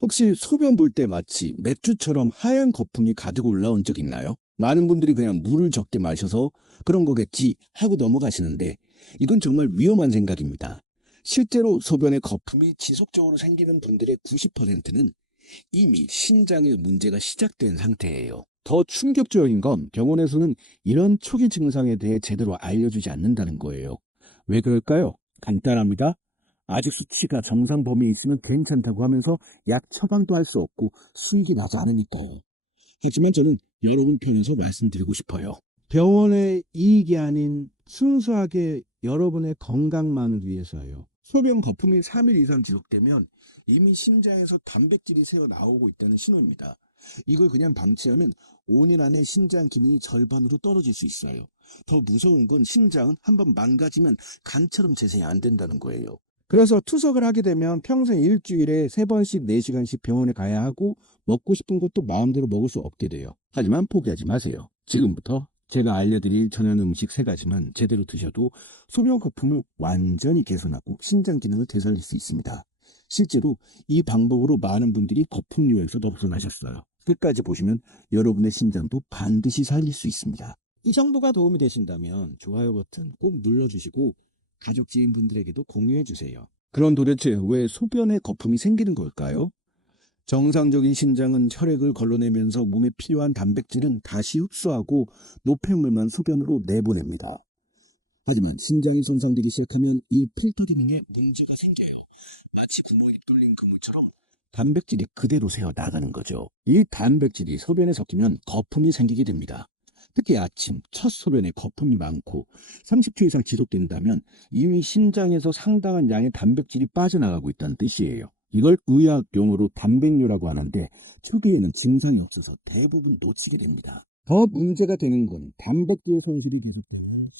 혹시 소변 볼 때 마치 맥주처럼 하얀 거품이 가득 올라온 적 있나요? 많은 분들이 그냥 물을 적게 마셔서 그런 거겠지 하고 넘어가시는데 이건 정말 위험한 생각입니다. 실제로 소변에 거품이 지속적으로 생기는 분들의 90%는 이미 신장에 문제가 시작된 상태예요. 더 충격적인 건 병원에서는 이런 초기 증상에 대해 제대로 알려주지 않는다는 거예요. 왜 그럴까요? 간단합니다. 아직 수치가 정상 범위에 있으면 괜찮다고 하면서 약 처방도 할 수 없고 수익이 나지 않으니까요. 하지만 저는 여러분 편에서 말씀드리고 싶어요. 병원의 이익이 아닌 순수하게 여러분의 건강만을 위해서요. 소변 거품이 3일 이상 지속되면 이미 심장에서 단백질이 새어 나오고 있다는 신호입니다. 이걸 그냥 방치하면 5년 안에 신장 기능이 절반으로 떨어질 수 있어요. 더 무서운 건 심장은 한번 망가지면 간처럼 재생이 안 된다는 거예요. 그래서 투석을 하게 되면 평생 일주일에 3번씩 4시간씩 병원에 가야 하고 먹고 싶은 것도 마음대로 먹을 수 없게 돼요. 하지만 포기하지 마세요. 지금부터 제가 알려드릴 천연 음식 3가지만 제대로 드셔도 소변 거품을 완전히 개선하고 신장 기능을 되살릴 수 있습니다. 실제로 이 방법으로 많은 분들이 거품 유해에서 벗어나셨어요. 끝까지 보시면 여러분의 신장도 반드시 살릴 수 있습니다. 이 정보가 도움이 되신다면 좋아요 버튼 꼭 눌러주시고 가족 지인분들에게도 공유해 주세요. 그럼 도대체 왜 소변에 거품이 생기는 걸까요? 정상적인 신장은 혈액을 걸러내면서 몸에 필요한 단백질은 다시 흡수하고 노폐물만 소변으로 내보냅니다. 하지만 신장이 손상되기 시작하면 이 필터 기능에 문제가 생겨요. 마치 구멍이 뚫린 그물처럼 단백질이 그대로 새어 나가는 거죠. 이 단백질이 소변에 섞이면 거품이 생기게 됩니다. 특히 아침 첫 소변에 거품이 많고 30초 이상 지속된다면 이미 신장에서 상당한 양의 단백질이 빠져나가고 있다는 뜻이에요. 이걸 의학 용어로 단백뇨라고 하는데 초기에는 증상이 없어서 대부분 놓치게 됩니다. 더 문제가 되는 건 단백질 손실이 되기 때문에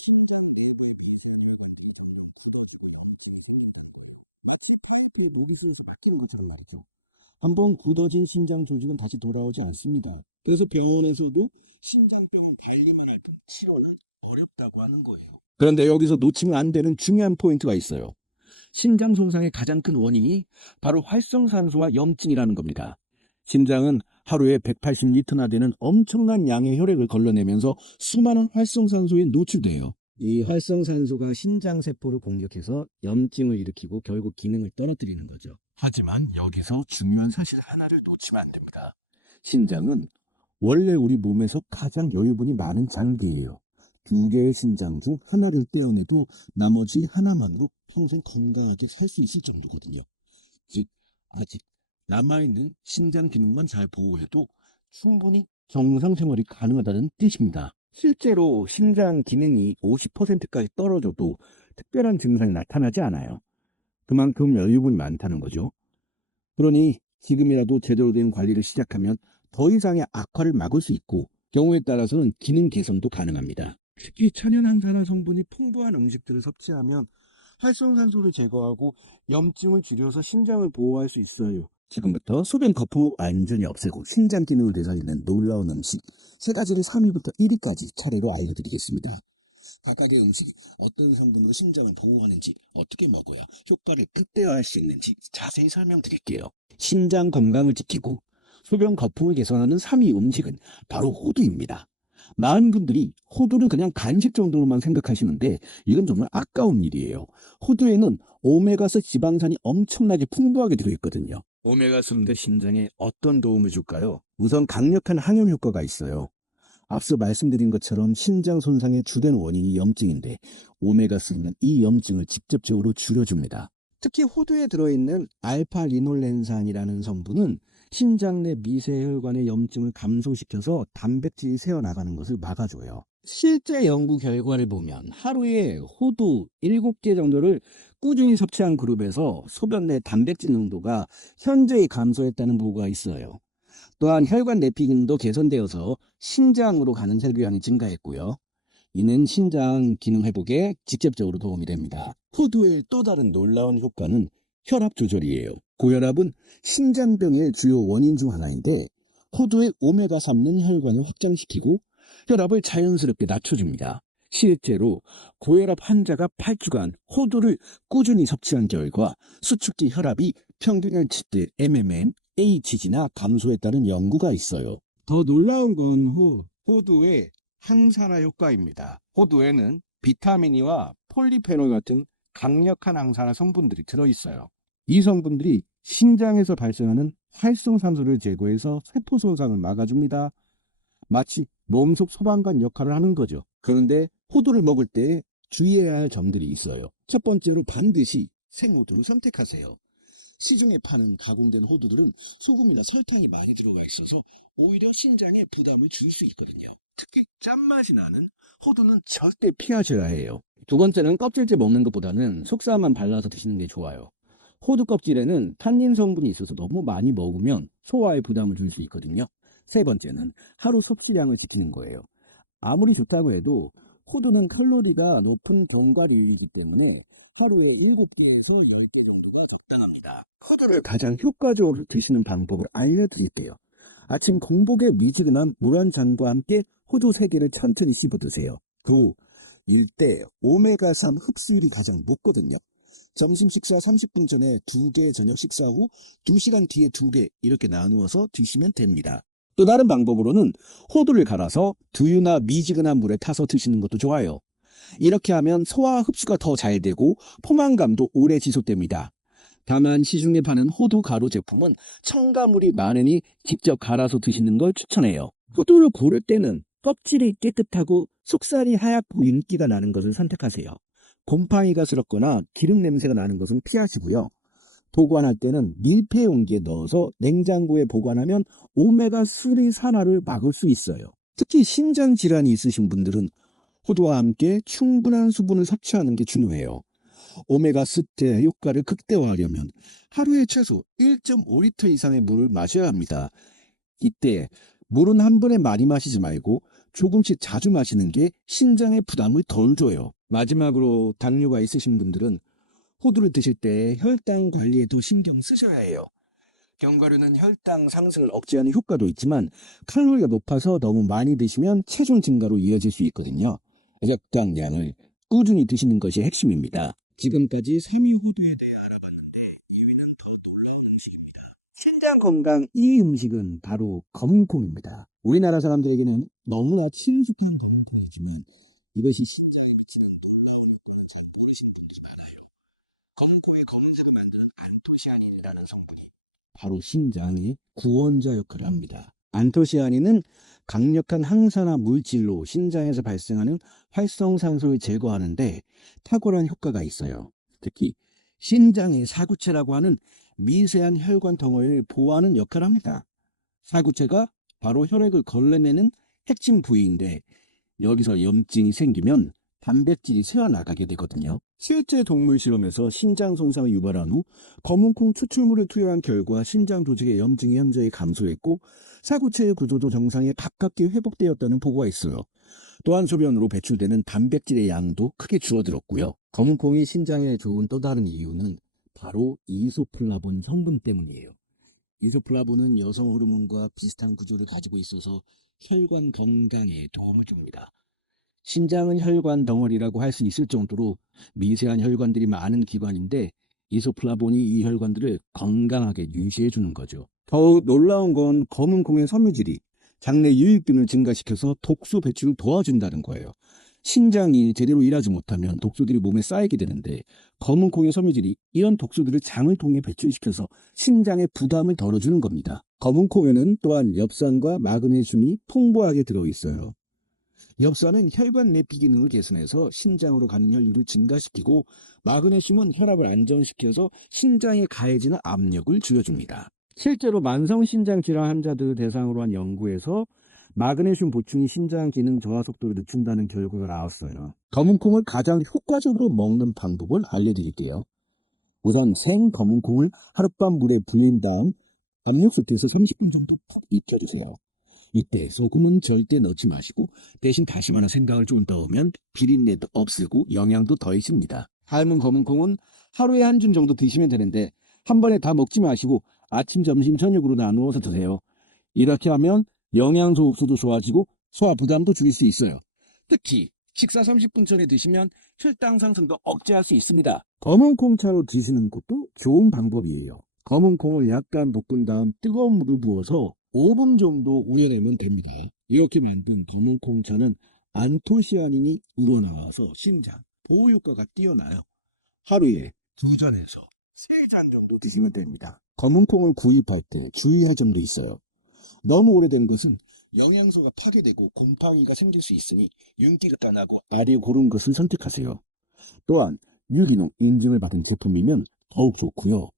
쉽게 모비스에서 바뀌는 것처럼 말이죠. 한번 굳어진 신장 조직은 다시 돌아오지 않습니다. 그래서 병원에서도 신장병을 관리만 할 뿐 치료는 어렵다고 하는 거예요. 그런데 여기서 놓치면 안 되는 중요한 포인트가 있어요. 신장 손상의 가장 큰 원인이 바로 활성산소와 염증이라는 겁니다. 심장은 하루에 180리터나 되는 엄청난 양의 혈액을 걸러내면서 수많은 활성산소에 노출돼요. 이 활성산소가 신장세포를 공격해서 염증을 일으키고 결국 기능을 떨어뜨리는 거죠. 하지만 여기서 중요한 사실 하나를 놓치면 안 됩니다. 신장은 원래 우리 몸에서 가장 여유분이 많은 장기예요. 2개의 신장 중 하나를 떼어내도 나머지 하나만으로 평생 건강하게 살 수 있을 정도거든요. 즉, 아직 남아있는 신장 기능만 잘 보호해도 충분히 정상 생활이 가능하다는 뜻입니다. 실제로 신장 기능이 50%까지 떨어져도 특별한 증상이 나타나지 않아요. 그만큼 여유분이 많다는 거죠. 그러니 지금이라도 제대로 된 관리를 시작하면 더 이상의 악화를 막을 수 있고 경우에 따라서는 기능 개선도 가능합니다. 특히 천연 항산화 성분이 풍부한 음식들을 섭취하면 활성산소를 제거하고 염증을 줄여서 신장을 보호할 수 있어요. 지금부터 소변 거품 완전히 없애고 신장 기능을 되살리는 놀라운 음식 3가지를 3위부터 1위까지 차례로 알려드리겠습니다. 각각의 음식이 어떤 성분으로 신장을 보호하는지, 어떻게 먹어야 효과를 극대화할 수 있는지 자세히 설명드릴게요. 신장 건강을 지키고 소변 거품을 개선하는 3위 음식은 바로 호두입니다. 많은 분들이 호두를 그냥 간식 정도로만 생각하시는데 이건 정말 아까운 일이에요. 호두에는 오메가3 지방산이 엄청나게 풍부하게 들어있거든요. 오메가3는 신장에 어떤 도움을 줄까요? 우선 강력한 항염 효과가 있어요. 앞서 말씀드린 것처럼 신장 손상의 주된 원인이 염증인데 오메가3는 이 염증을 직접적으로 줄여줍니다. 특히 호두에 들어있는 알파리놀렌산이라는 성분은 신장 내 미세혈관의 염증을 감소시켜서 단백질이 새어나가는 것을 막아줘요. 실제 연구 결과를 보면 하루에 호두 7개 정도를 꾸준히 섭취한 그룹에서 소변 내 단백질 농도가 현저히 감소했다는 보고가 있어요. 또한 혈관 내피 기능도 개선되어서 신장으로 가는 혈류량이 증가했고요. 이는 신장 기능 회복에 직접적으로 도움이 됩니다. 호두의 또 다른 놀라운 효과는 혈압 조절이에요. 고혈압은 신장병의 주요 원인 중 하나인데 호두의 오메가3는 혈관을 확장시키고 혈압을 자연스럽게 낮춰줍니다. 실제로 고혈압 환자가 8주간 호두를 꾸준히 섭취한 결과 수축기 혈압이 평균 혈 7대 mmM, HG나 감소했다는 연구가 있어요. 더 놀라운 건 호두의 항산화 효과입니다. 호두에는 비타민이와 폴리페놀 같은 강력한 항산화 성분들이 들어있어요. 이 성분들이 신장에서 발생하는 활성산소를 제거해서 세포 손상을 막아줍니다. 마치 몸속 소방관 역할을 하는 거죠. 그런데 호두를 먹을 때 주의해야 할 점들이 있어요. 첫 번째로 반드시 생호두를 선택하세요. 시중에 파는 가공된 호두들은 소금이나 설탕이 많이 들어가 있어서 오히려 신장에 부담을 줄 수 있거든요. 특히 짠맛이 나는 호두는 절대 피하셔야 해요. 두 번째는 껍질째 먹는 것보다는 속살만 발라서 드시는 게 좋아요. 호두 껍질에는 탄닌 성분이 있어서 너무 많이 먹으면 소화에 부담을 줄 수 있거든요. 세 번째는 하루 섭취량을 지키는 거예요. 아무리 좋다고 해도 호두는 칼로리가 높은 견과류이기 때문에 하루에 7개에서 10개 정도가 적당합니다. 호두를 가장 효과적으로 드시는 방법을 알려드릴게요. 아침 공복에 미지근한 물 한 잔과 함께 호두 3개를 천천히 씹어 드세요. 이때 오메가3 흡수율이 가장 높거든요. 점심 식사 30분 전에 2개, 저녁 식사 후 2시간 뒤에 2개 이렇게 나누어서 드시면 됩니다. 또 다른 방법으로는 호두를 갈아서 두유나 미지근한 물에 타서 드시는 것도 좋아요. 이렇게 하면 소화 흡수가 더 잘 되고 포만감도 오래 지속됩니다. 다만 시중에 파는 호두 가루 제품은 첨가물이 많으니 직접 갈아서 드시는 걸 추천해요. 호두를 고를 때는 껍질이 깨끗하고 속살이 하얗고 윤기가 나는 것을 선택하세요. 곰팡이가 슬었거나 기름 냄새가 나는 것은 피하시고요. 보관할 때는 밀폐 용기에 넣어서 냉장고에 보관하면 오메가3 산화를 막을 수 있어요. 특히 신장 질환이 있으신 분들은 호두와 함께 충분한 수분을 섭취하는 게 중요해요. 오메가3 효과를 극대화하려면 하루에 최소 1.5리터 이상의 물을 마셔야 합니다. 이때 물은 한 번에 많이 마시지 말고 조금씩 자주 마시는 게 신장에 부담을 덜 줘요. 마지막으로 당뇨가 있으신 분들은 호두를 드실 때 혈당 관리에 더 신경 쓰셔야 해요. 견과류는 혈당 상승을 억제하는 효과도 있지만 칼로리가 높아서 너무 많이 드시면 체중 증가로 이어질 수 있거든요. 적당량을 꾸준히 드시는 것이 핵심입니다. 지금까지 세미호두에 대해 알아봤는데 2위는 더 놀라운 음식입니다. 신장 건강 2위 음식은 바로 검은콩입니다. 우리나라 사람들에게는 너무나 친숙한 검은콩이지만 이것이 신장에 미치는 놀라운 효과를 잘 모르시는 분들이 많아요. 검은콩의 검은색을 만드는 안토시아닌이라는 성분이 바로 신장의 구원자 역할을 합니다. 안토시아닌은 강력한 항산화 물질로 신장에서 발생하는 활성산소를 제거하는데 탁월한 효과가 있어요. 특히 신장의 사구체라고 하는 미세한 혈관 덩어리를 보호하는 역할을 합니다. 사구체가 바로 혈액을 걸러내는 핵심 부위인데 여기서 염증이 생기면 단백질이 새어나가게 되거든요. 실제 동물 실험에서 신장 손상을 유발한 후 검은콩 추출물을 투여한 결과 신장 조직의 염증이 현저히 감소했고 사구체의 구조도 정상에 가깝게 회복되었다는 보고가 있어요. 또한 소변으로 배출되는 단백질의 양도 크게 줄어들었고요. 검은콩이 신장에 좋은 또 다른 이유는 바로 이소플라본 성분 때문이에요. 이소플라본은 여성 호르몬과 비슷한 구조를 가지고 있어서 혈관 건강에 도움을 줍니다. 신장은 혈관 덩어리라고 할 수 있을 정도로 미세한 혈관들이 많은 기관인데 이소플라본이 이 혈관들을 건강하게 유지해 주는 거죠. 더욱 놀라운 건 검은콩의 섬유질이 장내 유익균을 증가시켜서 독소 배출을 도와준다는 거예요. 신장이 제대로 일하지 못하면 독소들이 몸에 쌓이게 되는데 검은콩의 섬유질이 이런 독소들을 장을 통해 배출시켜서 신장에 부담을 덜어주는 겁니다. 검은콩에는 또한 엽산과 마그네슘이 풍부하게 들어있어요. 엽산은 혈관 내피 기능을 개선해서 신장으로 가는 혈류를 증가시키고 마그네슘은 혈압을 안정시켜서 신장에 가해지는 압력을 줄여줍니다. 실제로 만성신장 질환 환자들을 대상으로 한 연구에서 마그네슘 보충이 신장 기능 저하 속도를 늦춘다는 결과가 나왔어요. 검은콩을 가장 효과적으로 먹는 방법을 알려드릴게요. 우선 생 검은콩을 하룻밤 물에 불린 다음 압력솥에서 30분 정도 푹 익혀주세요. 이때 소금은 절대 넣지 마시고 대신 다시마나 생강을 좀 넣으면 비린내도 없애고 영양도 더해집니다. 삶은 검은콩은 하루에 한 줌 정도 드시면 되는데 한 번에 다 먹지 마시고 아침, 점심, 저녁으로 나누어서 드세요. 이렇게 하면 영양소 흡수도 좋아지고 소화 부담도 줄일 수 있어요. 특히 식사 30분 전에 드시면 혈당 상승도 억제할 수 있습니다. 검은콩차로 드시는 것도 좋은 방법이에요. 검은 콩을 약간 볶은 다음 뜨거운 물을 부어서 5분 정도 우려내면 됩니다. 이렇게 만든 검은 콩차는 안토시아닌이 우러나와서 신장, 보호 효과가 뛰어나요. 하루에 2잔에서 3잔 정도 드시면 됩니다. 검은 콩을 구입할 때 주의할 점도 있어요. 너무 오래된 것은 영양소가 파괴되고 곰팡이가 생길 수 있으니 윤기가 나고 알이 고른 것을 선택하세요. 또한 유기농 인증을 받은 제품이면 더욱 좋고요.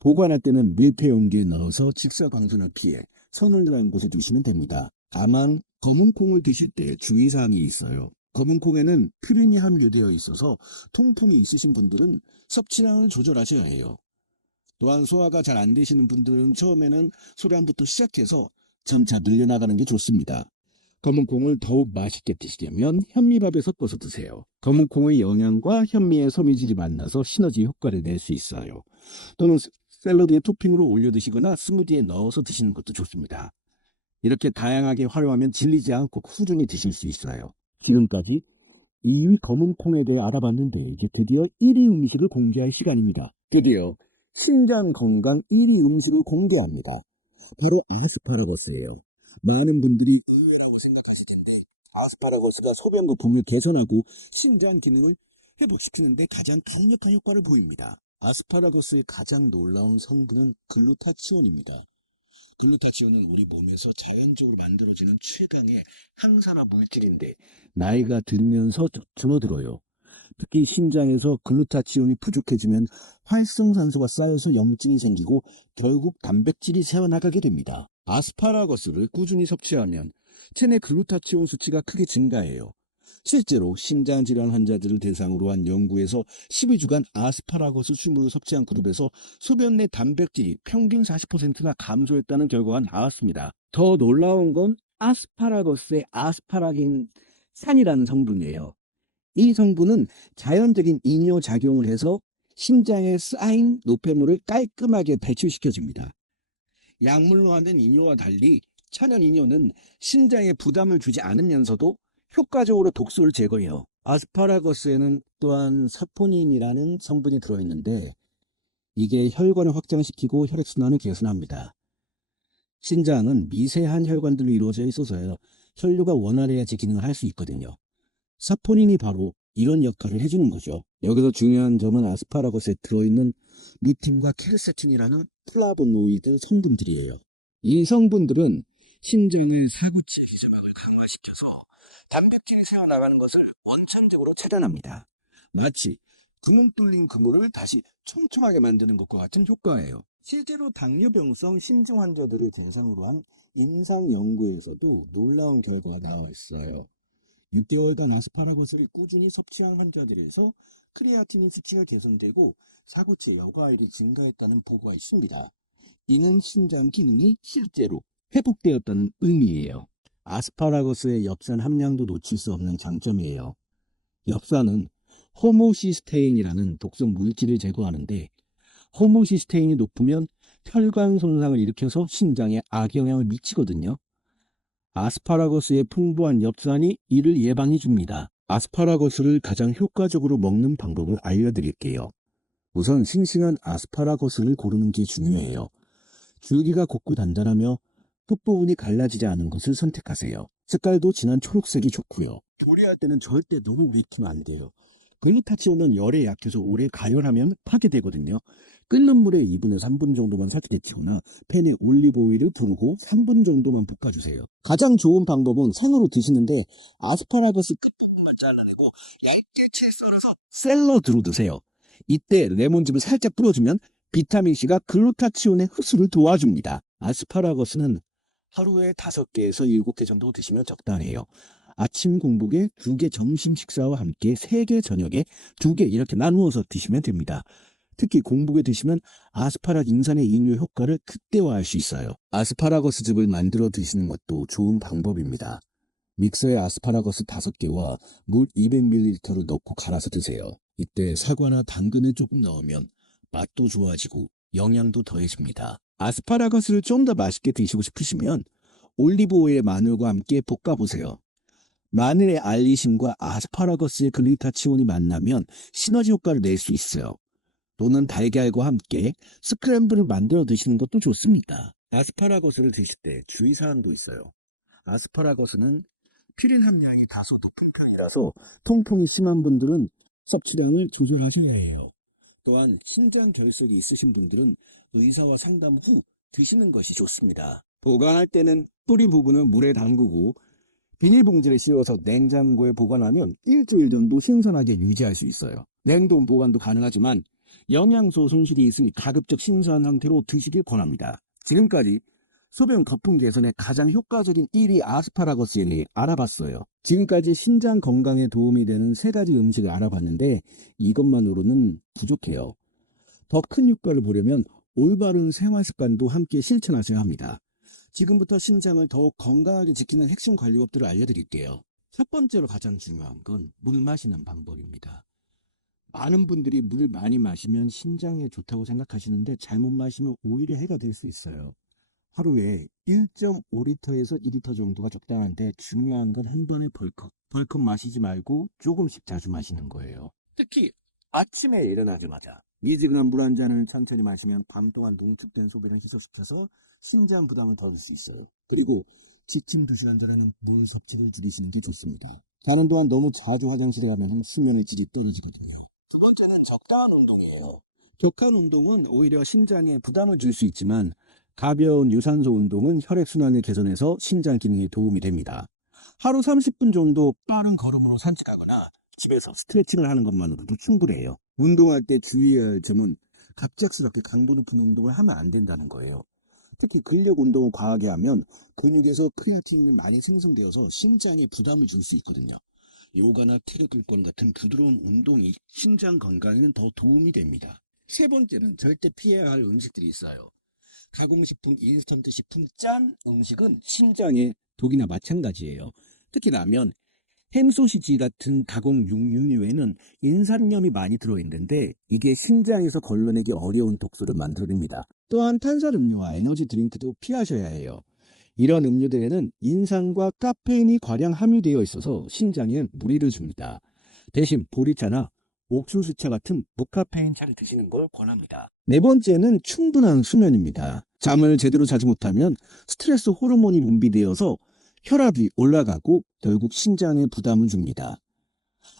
보관할 때는 밀폐 용기에 넣어서 직사광선을 피해 서늘한 곳에 두시면 됩니다. 다만 검은 콩을 드실 때 주의사항이 있어요. 검은 콩에는 퓨린이 함유되어 있어서 통풍이 있으신 분들은 섭취량을 조절하셔야 해요. 또한 소화가 잘 안 되시는 분들은 처음에는 소량부터 시작해서 점차 늘려나가는 게 좋습니다. 검은 콩을 더욱 맛있게 드시려면 현미밥에 섞어서 드세요. 검은 콩의 영양과 현미의 섬유질이 만나서 시너지 효과를 낼 수 있어요. 또는 샐러드에 토핑으로 올려 드시거나 스무디에 넣어서 드시는 것도 좋습니다. 이렇게 다양하게 활용하면 질리지 않고 꾸준히 드실 수 있어요. 지금까지 이 검은 콩에 대해 알아봤는데 이제 드디어 1위 음식을 공개할 시간입니다. 드디어 신장 건강 1위 음식을 공개합니다. 바로 아스파라거스예요. 많은 분들이 의외라고 생각하실 텐데 아스파라거스가 소변부 분을 개선하고 신장 기능을 회복시키는데 가장 강력한 효과를 보입니다. 아스파라거스의 가장 놀라운 성분은 글루타치온입니다. 글루타치온은 우리 몸에서 자연적으로 만들어지는 최강의 항산화 물질인데 나이가 들면서 줄어들어요. 특히 신장에서 글루타치온이 부족해지면 활성산소가 쌓여서 염증이 생기고 결국 단백질이 새어나가게 됩니다. 아스파라거스를 꾸준히 섭취하면 체내 글루타치온 수치가 크게 증가해요. 실제로 신장질환 환자들을 대상으로 한 연구에서 12주간 아스파라거스 춤으로 섭취한 그룹에서 소변 내 단백질이 평균 40%나 감소했다는 결과가 나왔습니다. 더 놀라운 건 아스파라거스의 아스파라긴산이라는 성분이에요. 이 성분은 자연적인 이뇨작용을 해서 심장에 쌓인 노폐물을 깔끔하게 배출시켜줍니다. 약물로 하는 이뇨와 달리 천연 이뇨는 신장에 부담을 주지 않으면서도 효과적으로 독소를 제거해요. 아스파라거스에는 또한 사포닌이라는 성분이 들어있는데 이게 혈관을 확장시키고 혈액순환을 개선합니다. 신장은 미세한 혈관들로 이루어져 있어서요. 혈류가 원활해야지 기능을 할 수 있거든요. 사포닌이 바로 이런 역할을 해주는 거죠. 여기서 중요한 점은 아스파라거스에 들어있는 루틴과 켈세틴이라는 플라보노이드 성분들이에요. 이 성분들은 신장의 사구체 기저막을 강화시켜서 단백질이 새어나가는 것을 원천적으로 차단합니다. 마치 구멍 뚫린 그물을 다시 촘촘하게 만드는 것과 같은 효과예요. 실제로 당뇨병성 심증 환자들을 대상으로 한 임상 연구에서도 놀라운 결과가 나와 있어요. 6개월간 아스파라거스를 꾸준히 섭취한 환자들에서 크레아틴인 수치가 개선되고 사구체 여과율이 증가했다는 보고가 있습니다. 이는 신장 기능이 실제로 회복되었다는 의미예요. 아스파라거스의 엽산 함량도 놓칠 수 없는 장점이에요. 엽산은 호모시스테인이라는 독성 물질을 제거하는데 호모시스테인이 높으면 혈관 손상을 일으켜서 신장에 악영향을 미치거든요. 아스파라거스의 풍부한 엽산이 이를 예방해 줍니다. 아스파라거스를 가장 효과적으로 먹는 방법을 알려드릴게요. 우선 싱싱한 아스파라거스를 고르는 게 중요해요. 줄기가 곱고 단단하며 끝부분이 갈라지지 않은 것을 선택하세요. 색깔도 진한 초록색이 좋고요. 조리할 때는 절대 너무 익히면 안 돼요. 글루타치온은 열에 약해서 오래 가열하면 파괴되거든요. 끓는 물에 2분에서 3분 정도만 살짝 데치거나 팬에 올리브 오일을 두르고 3분 정도만 볶아주세요. 가장 좋은 방법은 생으로 드시는데 아스파라거스 끝부분만 잘라내고 얇게 채 썰어서 샐러드로 드세요. 이때 레몬즙을 살짝 뿌려주면 비타민C가 글루타치온의 흡수를 도와줍니다. 아스파라거스는 하루에 5개에서 7개 정도 드시면 적당해요. 아침 공복에 2개 점심 식사와 함께 3개 저녁에 2개 이렇게 나누어서 드시면 됩니다. 특히 공복에 드시면 아스파라긴산의 이뇨 효과를 극대화할 수 있어요. 아스파라거스 즙을 만들어 드시는 것도 좋은 방법입니다. 믹서에 아스파라거스 5개와 물 200ml를 넣고 갈아서 드세요. 이때 사과나 당근을 조금 넣으면 맛도 좋아지고 영양도 더해집니다. 아스파라거스를 좀 더 맛있게 드시고 싶으시면 올리브 오일에 마늘과 함께 볶아보세요. 마늘의 알리심과 아스파라거스의 글루타치온이 만나면 시너지 효과를 낼 수 있어요. 또는 달걀과 함께 스크램블을 만들어 드시는 것도 좋습니다. 아스파라거스를 드실 때 주의사항도 있어요. 아스파라거스는 피린 함량이 다소 높은 편이라서 통풍이 심한 분들은 섭취량을 조절하셔야 해요. 또한 신장 결석이 있으신 분들은 의사와 상담 후 드시는 것이 좋습니다. 보관할 때는 뿌리 부분을 물에 담그고 비닐봉지를 씌워서 냉장고에 보관하면 일주일 정도 신선하게 유지할 수 있어요. 냉동 보관도 가능하지만 영양소 손실이 있으니 가급적 신선한 상태로 드시길 권합니다. 지금까지 소변 거품 개선에 가장 효과적인 1위 아스파라거스에 대해 알아봤어요. 지금까지 신장 건강에 도움이 되는 3가지 음식을 알아봤는데 이것만으로는 부족해요. 더 큰 효과를 보려면 올바른 생활 습관도 함께 실천하셔야 합니다. 지금부터 신장을 더욱 건강하게 지키는 핵심 관리법들을 알려드릴게요. 첫 번째로 가장 중요한 건 물 마시는 방법입니다. 많은 분들이 물을 많이 마시면 신장에 좋다고 생각하시는데 잘못 마시면 오히려 해가 될 수 있어요. 하루에 1.5리터에서 2리터 정도가 적당한데 중요한 건 한 번에 벌컥 마시지 말고 조금씩 자주 마시는 거예요. 특히 아침에 일어나자마자 미지근한 물 한 잔을 천천히 마시면 밤 동안 농축된 소변을 희석시켜서 심장 부담을 덜을 수 있어요. 그리고 기침 드시는 분들은 물 섭취를 줄이시는 게 좋습니다. 자는 동안 너무 자주 화장실에 가면 수면의 질이 떨어지거든요. 두 번째는 적당한 운동이에요. 격한 운동은 오히려 신장에 부담을 줄 수 있지만 가벼운 유산소 운동은 혈액순환을 개선해서 신장 기능에 도움이 됩니다. 하루 30분 정도 빠른 걸음으로 산책하거나 집에서 스트레칭을 하는 것만으로도 충분해요. 운동할 때 주의해야 할 점은 갑작스럽게 강도 높은 운동을 하면 안 된다는 거예요. 특히 근력 운동을 과하게 하면 근육에서 크레아틴이 많이 생성되어서 심장에 부담을 줄 수 있거든요. 요가나 태극권 같은 부드러운 운동이 심장 건강에는 더 도움이 됩니다. 세 번째는 절대 피해야 할 음식들이 있어요. 가공식품, 인스턴트 식품, 짠 음식은 심장에 독이나 마찬가지예요. 특히 라면, 햄, 소시지 같은 가공 육류에는 인산염이 많이 들어있는데 이게 신장에서 걸러내기 어려운 독소를 만들어냅니다. 또한 탄산음료와 에너지 드링크도 피하셔야 해요. 이런 음료들에는 인산과 카페인이 과량 함유되어 있어서 신장에 무리를 줍니다. 대신 보리차나 옥수수차 같은 무카페인 차를 드시는 걸 권합니다. 네 번째는 충분한 수면입니다. 잠을 제대로 자지 못하면 스트레스 호르몬이 분비되어서 혈압이 올라가고 결국 신장에 부담을 줍니다.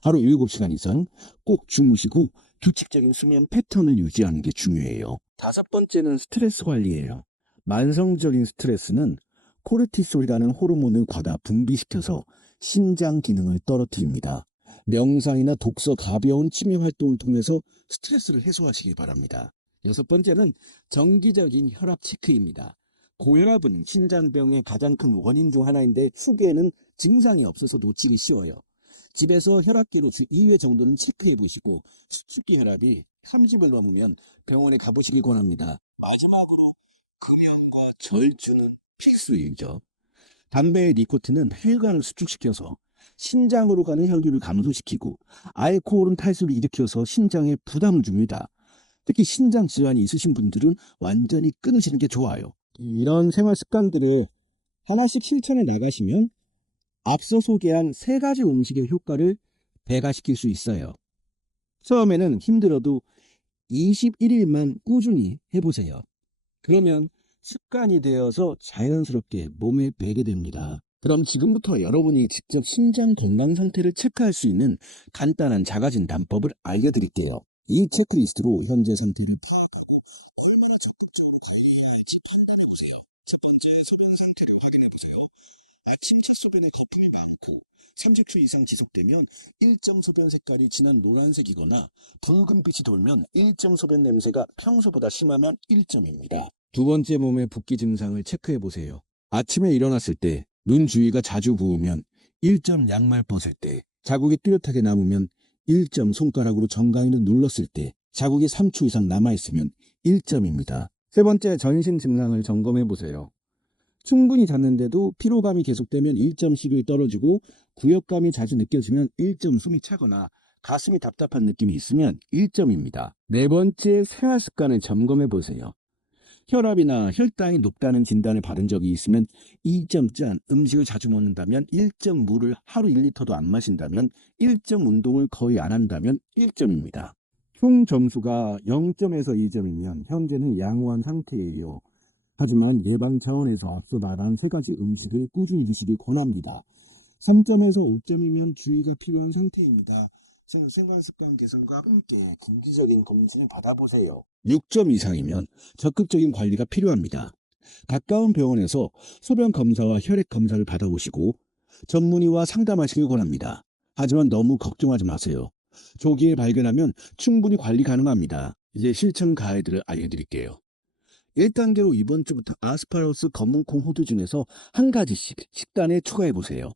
하루 7시간 이상 꼭 주무시고 규칙적인 수면 패턴을 유지하는 게 중요해요. 다섯 번째는 스트레스 관리예요. 만성적인 스트레스는 코르티솔이라는 호르몬을 과다 분비시켜서 신장 기능을 떨어뜨립니다. 명상이나 독서, 가벼운 취미 활동을 통해서 스트레스를 해소하시기 바랍니다. 여섯 번째는 정기적인 혈압 체크입니다. 고혈압은 신장병의 가장 큰 원인 중 하나인데 후기에는 증상이 없어서 놓치기 쉬워요. 집에서 혈압계로 주 2회 정도는 체크해 보시고 수축기 혈압이 30을 넘으면 병원에 가보시길 권합니다. 마지막으로 금연과 절주는 필수이죠. 담배의 니코틴은 혈관을 수축시켜서 신장으로 가는 혈류를 감소시키고 알코올은 탈수를 일으켜서 신장에 부담을 줍니다. 특히 신장 질환이 있으신 분들은 완전히 끊으시는 게 좋아요. 이런 생활 습관들을 하나씩 실천해 나가시면 앞서 소개한 3가지 음식의 효과를 배가시킬 수 있어요. 처음에는 힘들어도 21일만 꾸준히 해보세요. 그러면 습관이 되어서 자연스럽게 몸에 배게 됩니다. 그럼 지금부터 여러분이 직접 신장 건강 상태를 체크할 수 있는 간단한 자가진단법을 알려드릴게요. 이 체크리스트로 현재 상태를 파악하고 얼마나 적극적으로 관리해야 할지 판단해보세요. 첫 번째, 소변 상태를 확인해보세요. 아침 첫 소변에 거품이 많고 30초 이상 지속되면 1점 소변 색깔이 진한 노란색이거나 붉은빛이 돌면 1점 소변 냄새가 평소보다 심하면 1점입니다. 두 번째, 몸의 붓기 증상을 체크해보세요. 아침에 일어났을 때 눈 주위가 자주 부으면 1점, 양말 벗을 때 자국이 뚜렷하게 남으면 1점, 손가락으로 정강이를 눌렀을 때 자국이 3초 이상 남아있으면 1점입니다. 세 번째, 전신 증상을 점검해보세요. 충분히 잤는데도 피로감이 계속되면 1점씩이 떨어지고 구역감이 자주 느껴지면 1점, 숨이 차거나 가슴이 답답한 느낌이 있으면 1점입니다. 네 번째, 생활 습관을 점검해 보세요. 혈압이나 혈당이 높다는 진단을 받은 적이 있으면 2점, 짠, 음식을 자주 먹는다면 1점, 물을 하루 1리터도 안 마신다면 1점, 운동을 거의 안 한다면 1점입니다. 총 점수가 0점에서 2점이면 현재는 양호한 상태예요. 하지만 예방 차원에서 앞서 말한 세 가지 음식을 꾸준히 드시길 권합니다. 3점에서 5점이면 주의가 필요한 상태입니다. 생활 습관 개선과 함께 정기적인 검진을 받아보세요. 6점 이상이면 적극적인 관리가 필요합니다. 가까운 병원에서 소변 검사와 혈액 검사를 받아보시고 전문의와 상담하시길 권합니다. 하지만 너무 걱정하지 마세요. 조기에 발견하면 충분히 관리 가능합니다. 이제 실천 가이드를 알려드릴게요. 1단계로 이번 주부터 아스파라거스, 검은콩, 호두 중에서 한 가지씩 식단에 추가해보세요.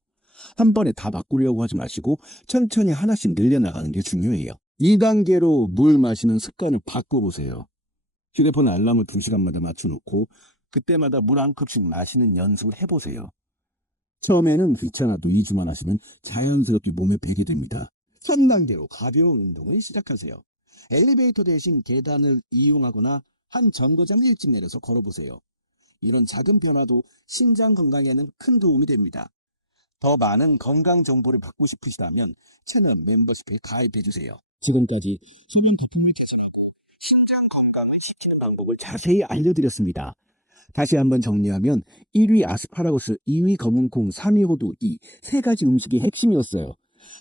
한 번에 다 바꾸려고 하지 마시고 천천히 하나씩 늘려나가는 게 중요해요. 2단계로 물 마시는 습관을 바꿔보세요. 휴대폰 알람을 2시간마다 맞춰놓고 그때마다 물 한 컵씩 마시는 연습을 해보세요. 처음에는 귀찮아도 2주만 하시면 자연스럽게 몸에 배게 됩니다. 3단계로 가벼운 운동을 시작하세요. 엘리베이터 대신 계단을 이용하거나 한 정거장 일찍 내려서 걸어보세요. 이런 작은 변화도 신장 건강에는 큰 도움이 됩니다. 더 많은 건강 정보를 받고 싶으시다면 채널 멤버십에 가입해주세요. 지금까지 수면 거품을 개선하고 신장 건강을 지키는 방법을 자세히 알려드렸습니다. 다시 한번 정리하면 1위 아스파라거스, 2위 검은콩, 3위 호두, 이 세 가지 음식이 핵심이었어요.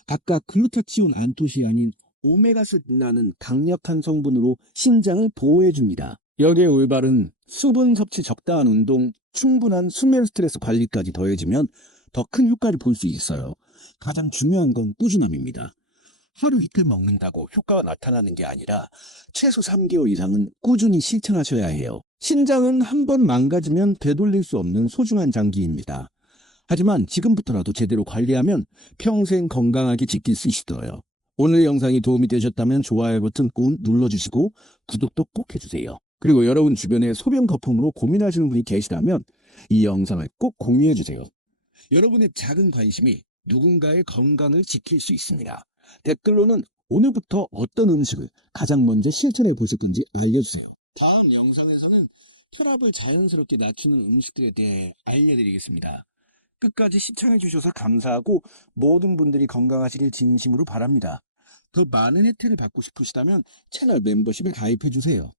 각각 글루타치온, 안토시아닌, 오메가3라는 강력한 성분으로 신장을 보호해줍니다. 여기에 올바른 수분 섭취, 적당한 운동, 충분한 수면 스트레스 관리까지 더해지면 더 큰 효과를 볼 수 있어요. 가장 중요한 건 꾸준함입니다. 하루 이틀 먹는다고 효과가 나타나는 게 아니라 최소 3개월 이상은 꾸준히 실천하셔야 해요. 신장은 한 번 망가지면 되돌릴 수 없는 소중한 장기입니다. 하지만 지금부터라도 제대로 관리하면 평생 건강하게 지킬 수 있어요. 오늘 영상이 도움이 되셨다면 좋아요 버튼 꾹 눌러주시고 구독도 꼭 해주세요. 그리고 여러분 주변에 소변 거품으로 고민하시는 분이 계시다면 이 영상을 꼭 공유해주세요. 여러분의 작은 관심이 누군가의 건강을 지킬 수 있습니다. 댓글로는 오늘부터 어떤 음식을 가장 먼저 실천해 보실 건지 알려주세요. 다음 영상에서는 혈압을 자연스럽게 낮추는 음식들에 대해 알려드리겠습니다. 끝까지 시청해 주셔서 감사하고 모든 분들이 건강하시길 진심으로 바랍니다. 더 많은 혜택을 받고 싶으시다면 채널 멤버십에 가입해 주세요.